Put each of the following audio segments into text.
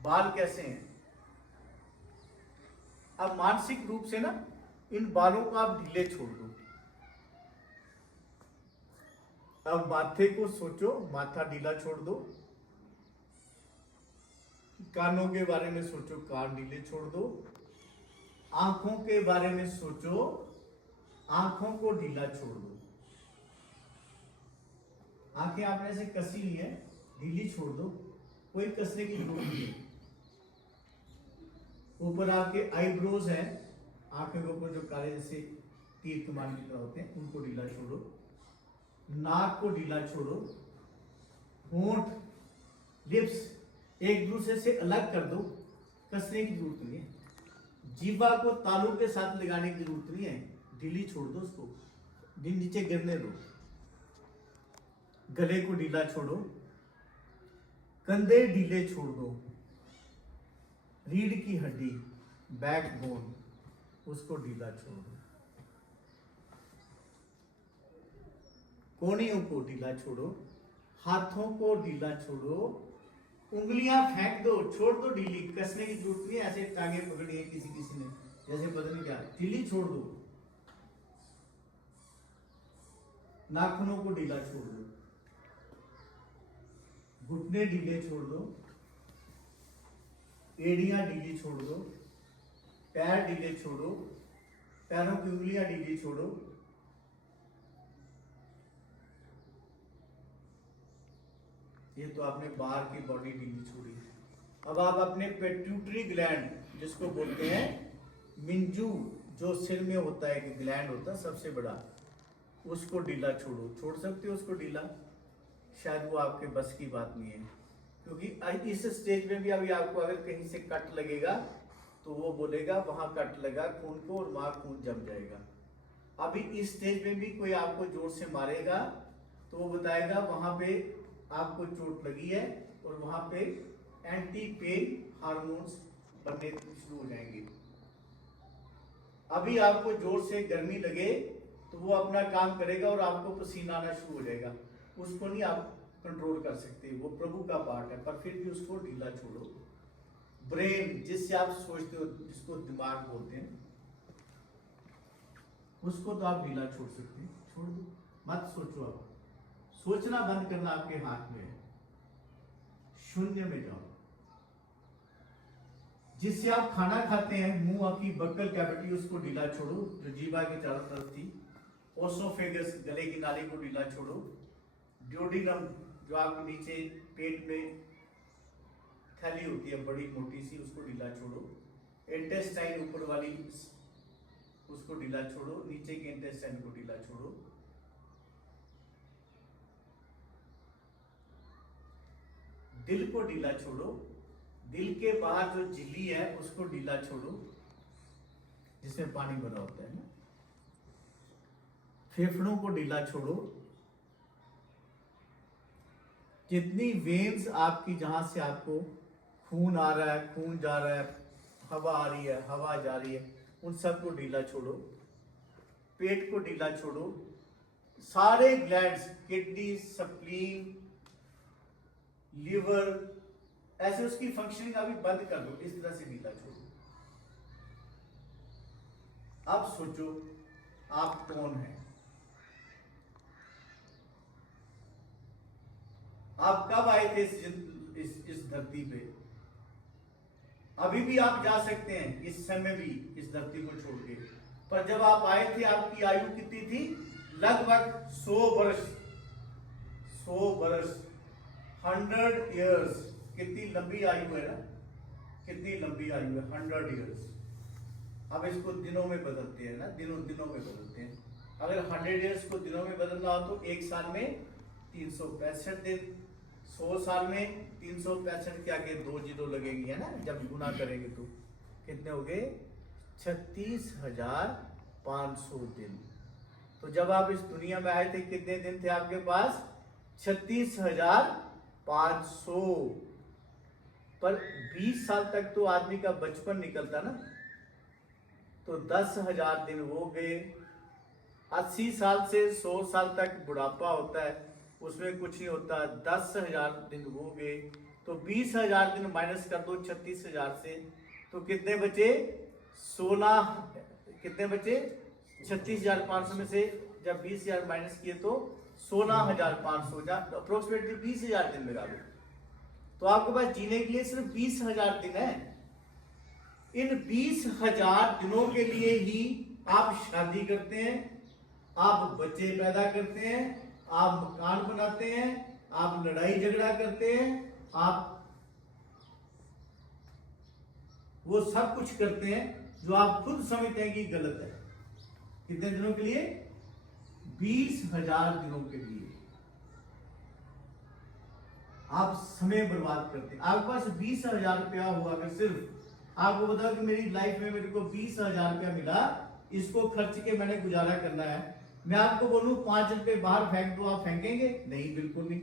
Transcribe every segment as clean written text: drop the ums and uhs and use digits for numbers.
बाल कैसे हैं। अब मानसिक रूप से ना इन बालों को आप ढीले छोड़ दो। अब माथे को सोचो, माथा ढीला छोड़ दो। कानों के बारे में सोचो, कान ढीले छोड़ दो। आंखों के बारे में सोचो, आंखों को ढीला छोड़ दो। आंखें आपने ऐसे कसी ली है, ढीली छोड़ दो, कोई कसने की जरूरत नहीं है। ऊपर आपके आईब्रोज है, आंखों के ऊपर जो काले जैसे तीर कमान की तरह होते हैं, उनको ढीला छोड़ो। नाक को ढीला छोड़ो। होंठ, लिप्स एक दूसरे से अलग कर दो, कसने की जरूरत नहीं है। जीवा को तालू के साथ लगाने की जरूरत नहीं है, ढीली छोड़ दो उसको, नीचे गिरने दो। गले को ढीला छोड़ो। कंधे ढीले छोड़ दो। रीढ़ की हड्डी, बैकबोन, उसको ढीला छोड़ दो। कोहनियों को ढीला छोड़ो। हाथों को ढीला छोड़ो। उंगलियां फेंक दो, छोड़ दो ढीली, कसने की जरूरत नहीं है। ऐसे टांगे पकड़ी है किसी किसी ने, जैसे पता नहीं क्या, ढीली छोड़ दो। नाखूनों को ढीला छोड़ दो। घुटने ढीले छोड़ दो। एड़ियां ढीली छोड़ दो। पैर ढीले छोड़ो। पैरों की उंगलियां ढीली छोड़ो। ये तो आपने बाहर की बॉडी ढीली छोड़ी। अब आप अपने पेट्यूटरी ग्लैंड, जिसको बोलते हैं मिंजू, जो सिर में होता है, एक ग्लैंड होता है सबसे बड़ा, उसको ढीला छोड़ो। छोड़ सकते हो उसको ढीला? शायद वो आपके बस की बात नहीं है, क्योंकि इस स्टेज में भी अभी आपको अगर कहीं से कट लगेगा तो वो बोलेगा वहां कट लगा खून को, और वहां खून जम जाएगा। अभी इस स्टेज में भी कोई आपको जोर से मारेगा तो वो बताएगा वहां पे आपको चोट लगी है, और वहां पे एंटी पेन हार्मोन्स बनने शुरू हो जाएंगे। अभी आपको जोर से गर्मी लगे तो वो अपना काम करेगा और आपको पसीना आना शुरू हो जाएगा। उसको नहीं आप कंट्रोल कर सकते, वो प्रभु का पार्ट है, पर फिर भी उसको ढीला छोड़ो। ब्रेन, जिससे आप सोचते हो, जिसको दिमाग बोलते हैं, उसको तो आप ढीला छोड़ सकते हैं। छोड़ दो, मत सोचो। अब सोचना बंद करना आपके हाथ में है। शून्य में जाओ। जिससे आप खाना खाते हैं, मुंह, आपकी बक्कल कैविटी, उसको ढीला छोड़ो, जो जीवा की चारों तरफ थी। ओसोफेगस, गले की नाली को ढीला छोड़ो। ड्यूडिनम, जो आपके नीचे पेट में थैली होती है बड़ी मोटी सी, उसको ढीला छोड़ो। इंटेस्टाइन, ऊपर वाली, उसको ढीला छोड़ो। नीचे के इंटेस्टाइन को ढीला छोड़ो। दिल को ढीला छोड़ो। दिल के बाहर जो झिल्ली है उसको ढीला छोड़ो, जिसमें पानी भरा होता है ना। फेफड़ों को ढीला छोड़ो। जितनी वेन्स आपकी, जहां से आपको खून आ रहा है, खून जा रहा है, हवा आ रही है, हवा जा रही है, उन सबको ढीला छोड़ो। पेट को ढीला छोड़ो। सारे ग्लैंड्स, किडनी, स्प्लीन, लीवर, ऐसे उसकी फंक्शनिंग अभी बंद कर दो, इस तरह से ढीला छोड़ो। अब सोचो आप कौन हैं। आप कब आए थे इस धरती पे? अभी भी आप जा सकते हैं, इस समय भी, इस धरती को छोड़ के। पर जब आप आए थे आपकी आयु कितनी थी? लगभग 100 वर्ष। 100 वर्ष, 100 ईयर्स। कितनी लंबी आयु है ना, कितनी लंबी आयु है, 100 ईयर्स। अब इसको दिनों में बदलते हैं ना, दिनों में बदलते हैं। अगर 100 ईयर्स को दिनों में बदलना हो तो एक साल में 365 दिन, 100 साल में 365 के आगे 2 जीरो लगेंगी, है ना, जब गुना करेंगे तो कितने हो गए? 36,500 दिन। तो जब आप इस दुनिया में आए थे कितने दिन थे आपके पास? 36,500। पर 20 साल तक तो आदमी का बचपन निकलता ना, तो 10,000 दिन हो गए। 80 साल से 100 साल तक बुढ़ापा होता है, उसमें कुछ नहीं होता, 10,000 दिन हो गए। तो 20,000 दिन माइनस कर दो 36,000 से, तो कितने बचे? 16। कितने बचे? 36,500 में से जब 20,000 माइनस किए तो 16,500, अप्रोक्सीमेटली 20,000 दिन लगा लो। तो आपके पास जीने के लिए सिर्फ 20,000 दिन है। इन 20,000 दिनों के लिए ही आप शादी करते हैं, आप बच्चे पैदा करते हैं, आप मकान बनाते हैं, आप लड़ाई झगड़ा करते हैं, आप वो सब कुछ करते हैं जो आप खुद समझते हैं कि गलत है। कितने दिनों के लिए? 20,000 दिनों के लिए आप समय बर्बाद करते हैं। आपके पास 20,000 रुपया हुआ, अगर सिर्फ आपको बताओ कि मेरी लाइफ में मेरे को 20,000 रुपया मिला, इसको खर्च के मैंने गुजारा करना है, मैं आपको बोलूं 5 रुपए बाहर फेंक दो, आप फेंकेंगे? नहीं, बिल्कुल नहीं।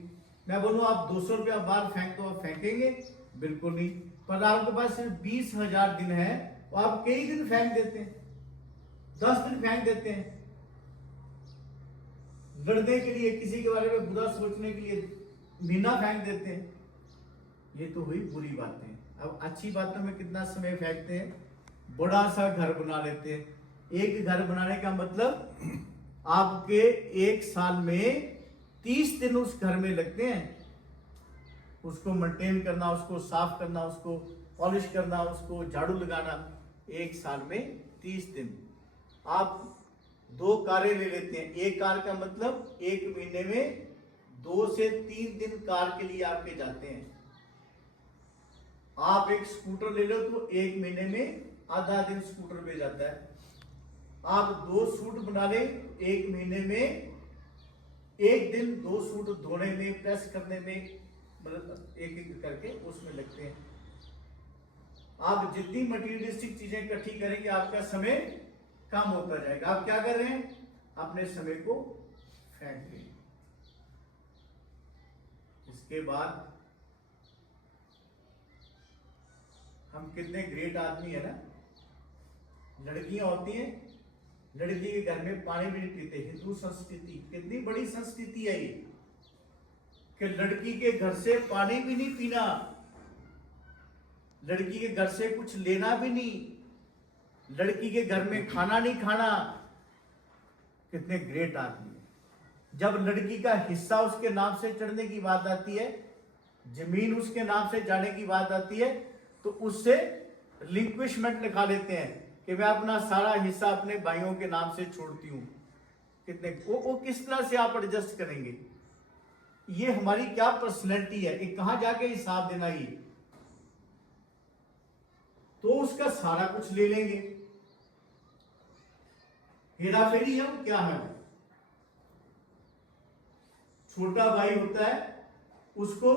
मैं बोलूं आप 200 रुपया बाहर फेंक दो, आप फेंकेंगे? बिल्कुल नहीं। पर आपके पास सिर्फ 20,000 दिन है, और आप कई दिन फेंक देते हैं, 10 दिन फेंक देते हैं लड़ने के लिए, किसी के बारे में बुरा सोचने के लिए महीना फेंक देते हैं। ये तो हुई बुरी बातें। अब अच्छी बातों में कितना समय फेंकते हैं? बड़ा सा घर बना लेते हैं। एक घर बनाने का मतलब आपके 1 साल में 30 दिन उस घर में लगते हैं, उसको मेंटेन करना, उसको साफ करना, उसको पॉलिश करना, उसको झाड़ू लगाना। 1 साल में 30 दिन। आप 2 कारें ले लेते हैं, एक कार का मतलब 1 महीने में 2 से 3 दिन कार के लिए आपके जाते हैं। आप एक स्कूटर ले लो तो 1 महीने में आधा दिन स्कूटर पे जाता है। आप 2 सूट बना ले, 1 महीने में 1 दिन 2 सूट धोने में, प्रेस करने में, मतलब एक एक करके उसमें लगते हैं। आप जितनी मटीरियलिस्टिक चीजें इकट्ठी करेंगे आपका समय कम होता जाएगा। आप क्या कर रहे हैं? अपने समय को फेंक रहे हैं। इसके बाद हम कितने ग्रेट आदमी है ना। लड़कियां होती हैं, लड़की के घर में पानी भी नहीं पीते। हिंदू संस्कृति कितनी बड़ी संस्कृति है ये, कि लड़की के घर से पानी भी नहीं पीना, लड़की के घर से कुछ लेना भी नहीं, लड़की के घर में खाना नहीं खाना। कितने ग्रेट आदमी है। जब लड़की का हिस्सा उसके नाम से चढ़ने की बात आती है, जमीन उसके नाम से जाने की बात आती है, तो उससे रिलिंक्विशमेंट लिखा लेते हैं कि मैं अपना सारा हिस्सा अपने भाइयों के नाम से छोड़ती हूं। कितने वो किस तरह से आप एडजस्ट करेंगे? ये हमारी क्या पर्सनैलिटी है? ये कहां जाके हिसाब देना ये? तो उसका सारा कुछ ले लेंगे। हेरा फेरी हम क्या है? छोटा भाई होता है, उसको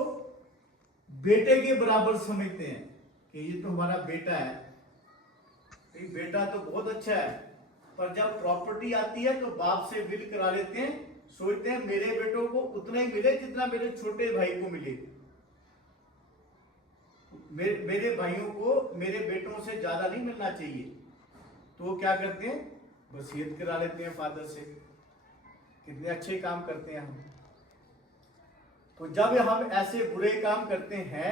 बेटे के बराबर समझते हैं कि ये तो हमारा बेटा है, बेटा तो बहुत अच्छा है। पर जब प्रॉपर्टी आती है तो बाप से विल करा लेते हैं, सोचते हैं मेरे बेटों को उतना ही मिले जितना मेरे छोटे भाई को मिले, मेरे भाइयों को मेरे बेटों से ज्यादा नहीं मिलना चाहिए। तो वो क्या करते हैं? वसीयत करा लेते हैं फादर से। कितने अच्छे काम करते हैं हम। तो जब हम ऐसे बुरे काम करते हैं,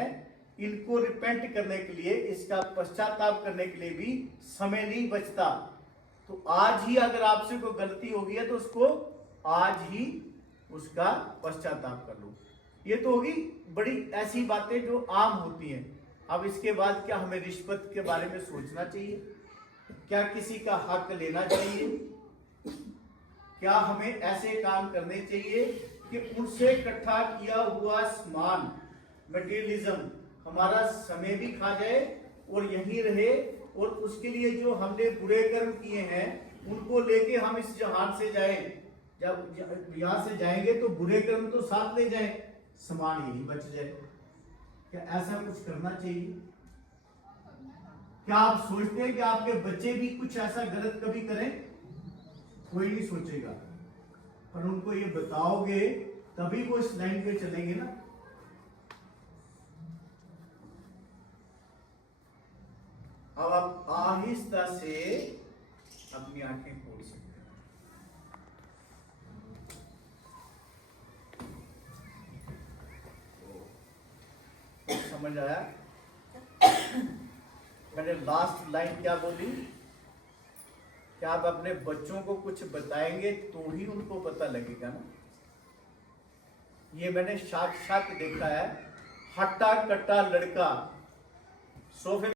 इनको रिपेंट करने के लिए, इसका पश्चाताप करने के लिए भी समय नहीं बचता। तो आज ही अगर आपसे कोई गलती हो गई है तो उसको आज ही उसका पश्चाताप कर लो। ये तो होगी बड़ी ऐसी बातें जो आम होती हैं। अब इसके बाद क्या हमें रिश्वत के बारे में सोचना चाहिए? क्या किसी का हक लेना चाहिए? क्या हमें ऐसे काम करने चाहिए कि उनसे इकट्ठा किया हुआ सामान, मटेरियलिज्म, हमारा समय भी खा जाए और यहीं रहे, और उसके लिए जो हमने बुरे कर्म किए हैं उनको लेके हम इस जहान से जाएं। जब यहां से जाएंगे तो बुरे कर्म तो साथ ले जाएं, सामान यही बच जाए। क्या ऐसा कुछ करना चाहिए? क्या आप सोचते हैं कि आपके बच्चे भी कुछ ऐसा गलत कभी करें? कोई नहीं सोचेगा, पर उनको ये बताओगे तभी वो इस लाइन पे चलेंगे ना। अब आप आहिस्ता से अपनी आंखें खोल सकते हैं। समझ आया? मैंने लास्ट लाइन क्या बोली कि आप अपने बच्चों को कुछ बताएंगे तो ही उनको पता लगेगा ना। ये मैंने साक्षात देखा है। हट्टा कट्टा लड़का सोफे